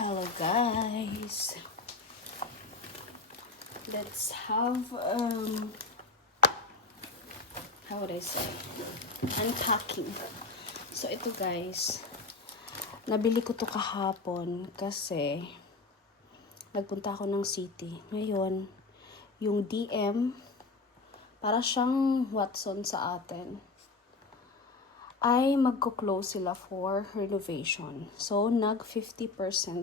Hello guys. Let's have how would I say? Unpacking. So ito guys, nabili ko to kahapon kasi nagpunta ako ng city. Ngayon, yung DM para siyang Watson sa atin ay magko-close sila for renovation. So, nag 50%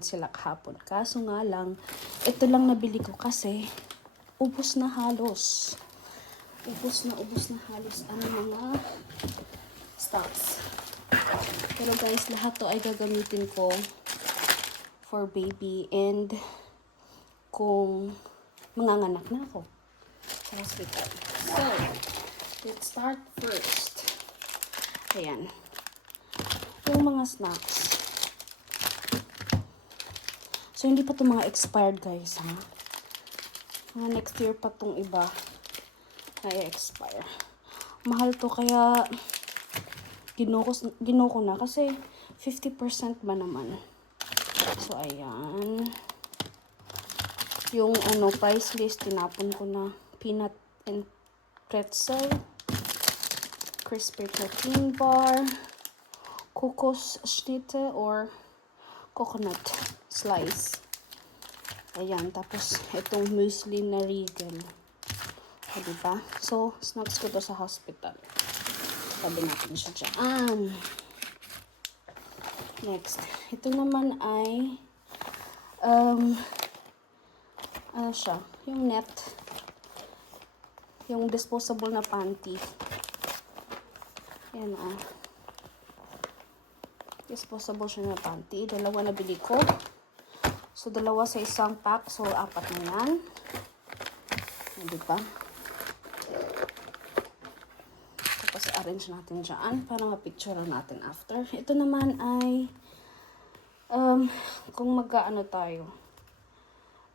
sila kahapon. Kaso nga lang, ito lang nabili ko kasi ubos na halos. Ubos na halos ang mga stocks. Pero guys, lahat to ay gagamitin ko for baby and kung manganganak na ako sa hospital. So, let's start first. Ayan. Yung mga snacks. So, hindi pa itong mga expired, guys, ha? Mga next year pa itong iba na i-expire. Mahal to, kaya ginuko na kasi 50% ba naman. So, ayan. Yung, price list, tinapon ko na. Peanut and pretzel. Crispy protein bar, kokos schnitte or coconut slice. Ayan, tapos itong muesli na Regal. O, diba? So, snacks ko to sa hospital. Tabi natin siya dyan. Next, ito naman ay ano siya? Yung net. Yung disposable na panty. Ayan o. Disposable siya na panty. Dalawa na bili ko. So, dalawa sa isang pack. So, 4 na yan. Diba? Tapos, arrange natin dyan para mapicture natin after. Ito naman ay kung mag-ano tayo.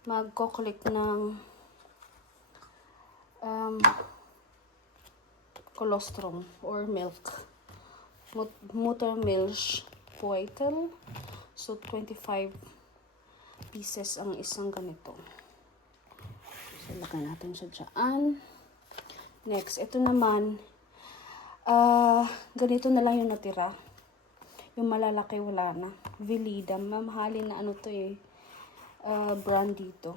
Magko-collect ng colostrum or milk. Muttermilch Poitel. So, 25 pieces ang isang ganito. So, lagay natin siya dyan. Next, ito naman, ganito na lang yung natira. Yung malalaki, wala na. Velida. Mamahalin na ano to brand dito.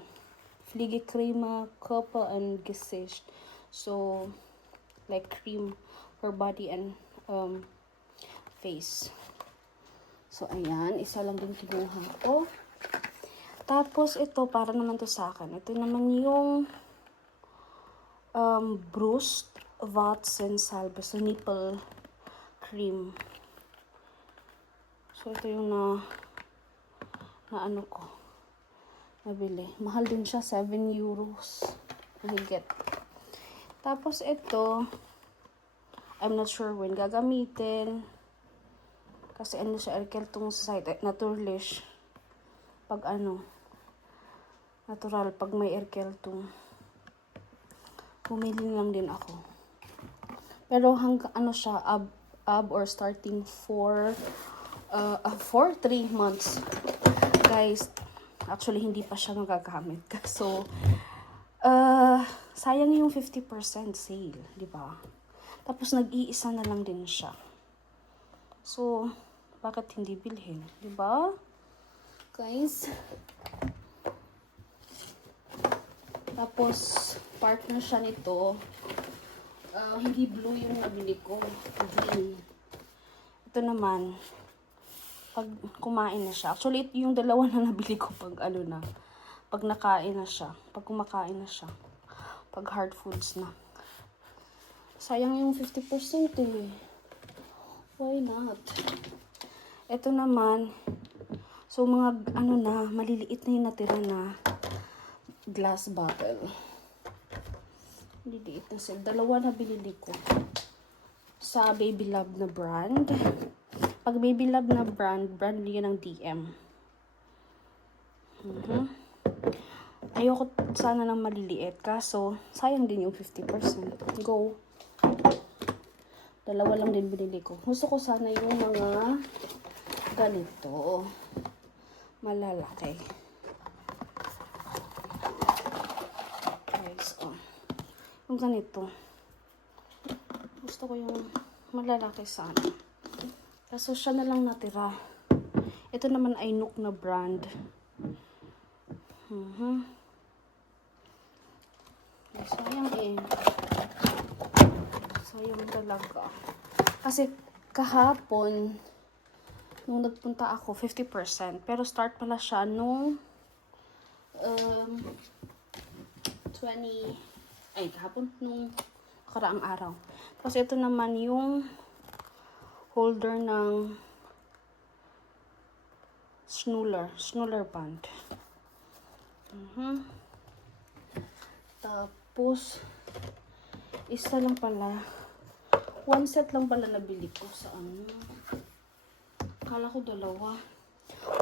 Fliege Crema, Couple and Gesicht. So, like cream for body and face. So, ayan. Isa lang din kinuha ko. Tapos, ito, para naman to sa akin. Ito naman yung Brust Watson Salve. So, nipple cream. So, ito yung na ano ko. Nabili. Mahal din siya. 7 euros. Mahigit. Tapos, ito, I'm not sure when gagamitin. Kasi ano siya, Erkeltung site, naturalish. Pag natural, pag may Erkeltung. Bumili lang din ako. Pero hanggang siya, ab or starting for 3 months. Guys, actually, hindi pa siya nagagamit. So, sayang yung 50% sale, di ba? Tapos, nag-iisa na lang din siya. So, bakit hindi bilhin? Di ba? Guys. Tapos, partner siya nito. Hindi blue yung nabili ko. Green. Ito naman, pag kumain na siya. Actually, yung dalawa na nabili ko pag pag nakain na siya. Pag kumakain na siya. Pag hard foods na. Sayang yung 50% eh. Why not? Ito naman, so mga maliliit na yung natira na glass bottle. Maliliit na sila. Dalawa na binili ko. Sa Baby Love na brand. Pag Baby Love na brand yun ng DM. Ayoko sana ng maliliit. Kaso, sayang din yung 50%. Go. Dalawa lang din binili ko. Gusto ko sana yung mga ganito. malalaki. Guys, oh. Yung ganito. Gusto ko yung malalaki sana. Kaso siya na lang natira. Ito naman ay Nook na brand. Sayang eh. Sayang talaga. Kasi kahapon, nung nagpunta ako, 50%. Pero start pala siya nung 20, kahapon, nung nakaraang araw. Tapos ito naman yung holder ng Schnuller band. Tapos, isa lang pala. One set lang pala nabili ko sa ano. Kala ko dalawa.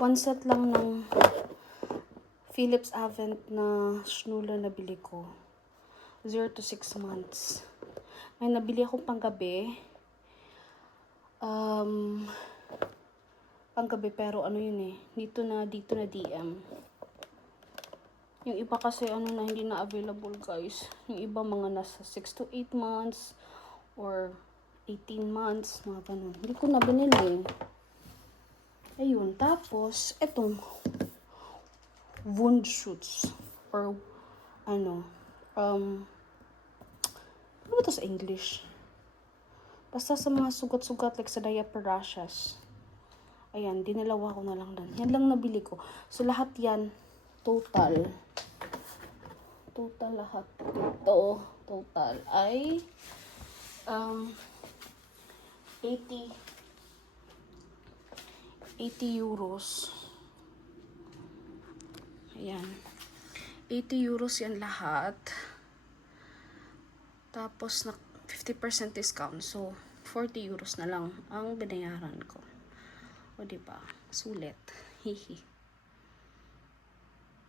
One set lang ng Philips Avent na Schnuller nabili ko. 0 to 6 months. May nabili akong panggabi. Panggabi pero ano yun eh. Dito na DM. Yung iba kasi ano na hindi na available guys. Yung iba mga nasa 6 to 8 months or 18 months, mga ganun. Hindi ko na binili. Ayun, tapos etong wound shoots or ano ba ito sa English? Basta sa mga sugat-sugat like sa diaper rashes. Ayan, dinalawa ko na lang doon. Yan lang nabili ko. So lahat yan total lahat ito total ay 80 euros. Ayan. 80 euros yan lahat. Tapos na 50% discount. So 40 euros na lang ang binayaran ko. O diba? Sulit. Hihi.